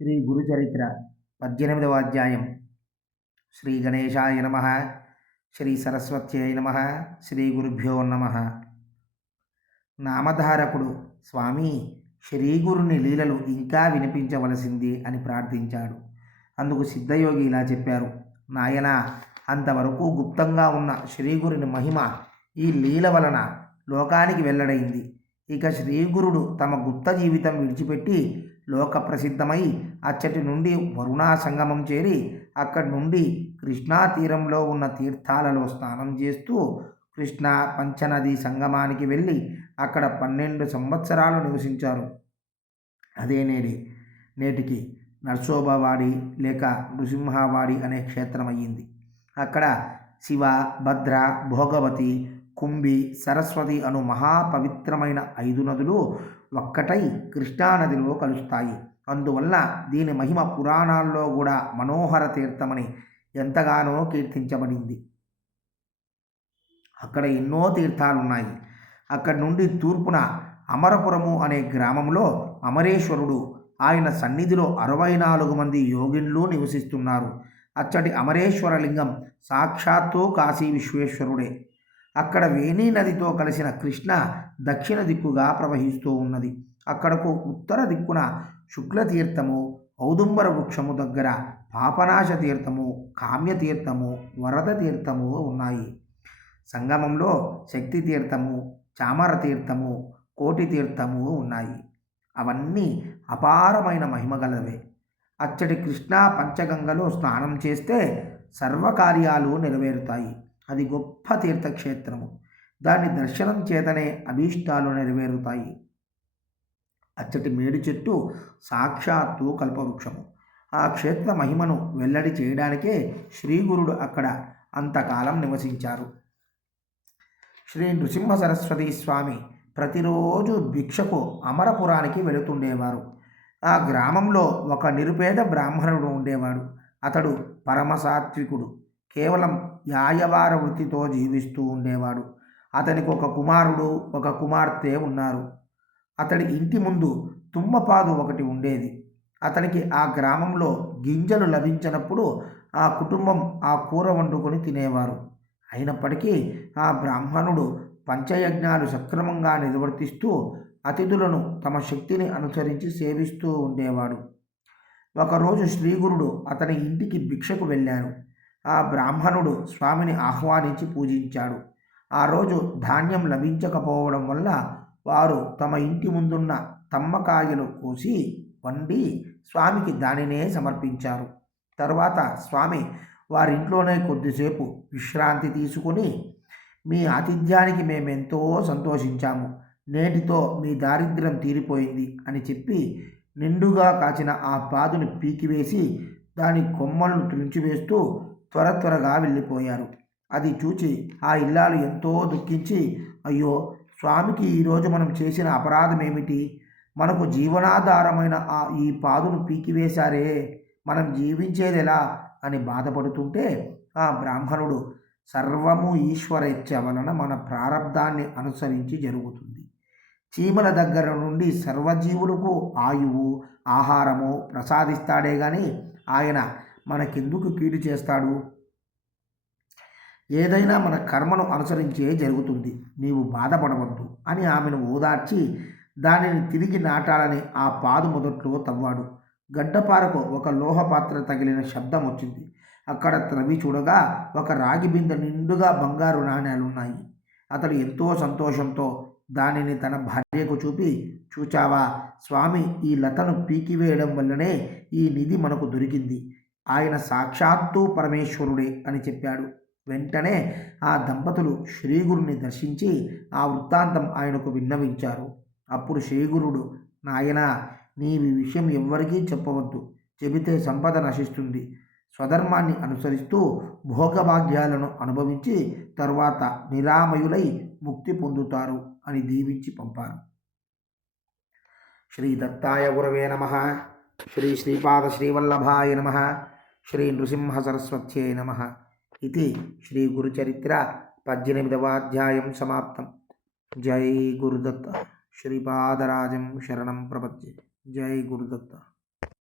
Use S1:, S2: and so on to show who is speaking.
S1: శ్రీ గురుచరిత్ర పద్దెనిమిదవ అధ్యాయం. శ్రీ గణేశాయ నమ శ్రీ సరస్వత్యై నమ శ్రీ గురుభ్యో నమ. నామధారకుడు స్వామి శ్రీగురుని లీలలు ఇంకా వినిపించవలసింది అని ప్రార్థించాడు. అందుకు సిద్ధయోగి ఇలా చెప్పారు నాయన అంతవరకు గుప్తంగా ఉన్న శ్రీగురుని మహిమ ఈ లీల వలన లోకానికి వెల్లడైంది. ఇక శ్రీగురుడు తమ గుప్త జీవితం విడిచిపెట్టి లోక ప్రసిద్ధమై అచ్చటి నుండి వరుణా సంగమం చేరి అక్కడి నుండి కృష్ణా తీరంలో ఉన్న తీర్థాలలో స్నానం చేస్తూ కృష్ణా పంచనది సంగమానికి వెళ్ళి అక్కడ పన్నెండు సంవత్సరాలు నివసించారు. అదే నేడి నేటికి నర్సోబావాడి లేక నృసింహవాడి అనే క్షేత్రం అయ్యింది అక్కడ శివ భద్ర భోగవతి కుంభి సరస్వతి అను మహాపవిత్రమైన ఐదు నదులు ఒక్కటై కృష్ణానదిలో కలుస్తాయి. అందువల్ల దీని మహిమ పురాణాల్లో కూడా మనోహర తీర్థమని ఎంతగానో కీర్తించబడింది. అక్కడ ఎన్నో తీర్థాలున్నాయి. అక్కడి నుండి తూర్పున అమరపురము అనే గ్రామంలో అమరేశ్వరుడు ఆయన సన్నిధిలో అరవై నాలుగు మంది యోగిన్లు నివసిస్తున్నారు. అచ్చటి అమరేశ్వర లింగం సాక్షాత్తు కాశీ విశ్వేశ్వరుడే. అక్కడ వేణీ నదితో కలిసిన కృష్ణ దక్షిణ దిక్కుగా ప్రవహిస్తూ ఉన్నది. అక్కడకు ఉత్తర దిక్కున శుక్లతీర్థము ఔదుంబర వృక్షము దగ్గర పాపనాశ తీర్థము కామ్యతీర్థము వరద తీర్థము ఉన్నాయి. సంగమంలో శక్తి తీర్థము చామర తీర్థము కోటి తీర్థము ఉన్నాయి. అవన్నీ అపారమైన మహిమగలవే అచ్చటి కృష్ణా పంచగంగలో స్నానం చేస్తే సర్వకార్యాలు నెరవేరుతాయి. అది గొప్ప తీర్థక్షేత్రము. దాని దర్శనం చేతనే అభీష్టాలు నెరవేరుతాయి. అచ్చటి మేడి చెట్టు సాక్షాత్తు కల్పవృక్షము. ఆ క్షేత్ర మహిమను వెల్లడి చేయడానికే శ్రీగురుడు అక్కడ అంతకాలం నివసించారు. శ్రీ నృసింహ సరస్వతి స్వామి ప్రతిరోజు భిక్షకు అమరపురానికి వెళుతుండేవారు. ఆ గ్రామంలో ఒక నిరుపేద బ్రాహ్మణుడు ఉండేవాడు. అతడు పరమసాత్వికుడు. కేవలం యాయవార వృత్తితో జీవిస్తూ ఉండేవాడు. అతనికి ఒక కుమారుడు ఒక కుమార్తె ఉన్నారు. అతడి ఇంటి ముందు తుమ్మపాదు ఒకటి ఉండేది. అతనికి ఆ గ్రామంలో గింజలు లభించినప్పుడు ఆ కుటుంబం ఆ కూర వండుకొని తినేవారు. అయినప్పటికీ ఆ బ్రాహ్మణుడు పంచయజ్ఞాలు సక్రమంగా నిర్వర్తిస్తూ అతిథులను తమ శక్తిని అనుసరించి సేవిస్తూ ఉండేవాడు. ఒకరోజు శ్రీగురుడు అతని ఇంటికి భిక్షకు వెళ్ళారు. ఆ బ్రాహ్మణుడు స్వామిని ఆహ్వానించి పూజించాడు. ఆ రోజు ధాన్యం లభించకపోవడం వల్ల వారు తమ ఇంటి ముందున్న తమ్మకాయలు కోసి వండి స్వామికి దానినే సమర్పించారు. తర్వాత స్వామి వారింట్లోనే కొద్దిసేపు విశ్రాంతి తీసుకుని మీ ఆతిథ్యానికి మేమెంతో సంతోషించాము. నేటితో మీ దారిద్ర్యం తీరిపోయింది అని చెప్పి నిండుగా కాచిన ఆ పాదుని పీకివేసి దాని కొమ్మలను తుంచివేస్తూ త్వర త్వరగా వెళ్ళిపోయారు. అది చూచి ఆ ఇల్లాలు ఎంతో దుఃఖించి అయ్యో స్వామికి ఈరోజు మనం చేసిన అపరాధం ఏమిటి మనకు జీవనాధారమైన ఆ ఈ పాదును పీకివేశారే మనం జీవించేదెలా? అని బాధపడుతుంటే ఆ బ్రాహ్మణుడు సర్వము ఈశ్వరేచ్ఛ వలన మన ప్రారంధాన్ని అనుసరించి జరుగుతుంది. చీమల దగ్గర నుండి సర్వజీవులకు ఆయువు ఆహారము ప్రసాదిస్తాడే కానీ ఆయన మనకెందుకు కీడు చేస్తాడు? ఏదైనా మన కర్మను అనుసరించే జరుగుతుంది. నీవు బాధపడవద్దు అని ఆమెను ఓదార్చి దానిని తిరిగి నాటాలని ఆ పాదు మొదట్లో తవ్వాడు. గడ్డపారకు ఒక లోహపాత్ర తగిలిన శబ్దం వచ్చింది. అక్కడ త్రవి చూడగా ఒక రాగి బిందె నిండుగా బంగారు నాణ్యాలున్నాయి అతడు ఎంతో సంతోషంతో దానిని తన భార్యకు చూపి చూచావా స్వామి ఈ లతను పీకివేయడం వల్లనే ఈ నిధి మనకు దొరికింది. ఆయన సాక్షాత్తు పరమేశ్వరుడే అని చెప్పాడు. వెంటనే ఆ దంపతులు శ్రీగురుని దర్శించి ఆ వృత్తాంతం ఆయనకు విన్నవించారు. అప్పుడు శ్రీగురుడు నాయన నీ విషయం ఎవ్వరికీ చెప్పవద్దు. చెబితే సంపద నశిస్తుంది. స్వధర్మాన్ని అనుసరిస్తూ భోగభాగ్యాలను అనుభవించి తరువాత నిరామయులై ముక్తి పొందుతారు అని దీవించి పంపారు. శ్రీ దత్తాయ గురవే నమ. శ్రీ శ్రీపాద శ్రీవల్లభాయ నమ శ్రీ నృసింహ సరస్వత్యై నమ ఇది శ్రీ గురుచరిత్ర పద్దెనిమిదవ అధ్యాయం సమాప్తం. జై గురుదత్త. శ్రీపాదరాజం శరణం ప్రపద్యే. జై గురుదత్త.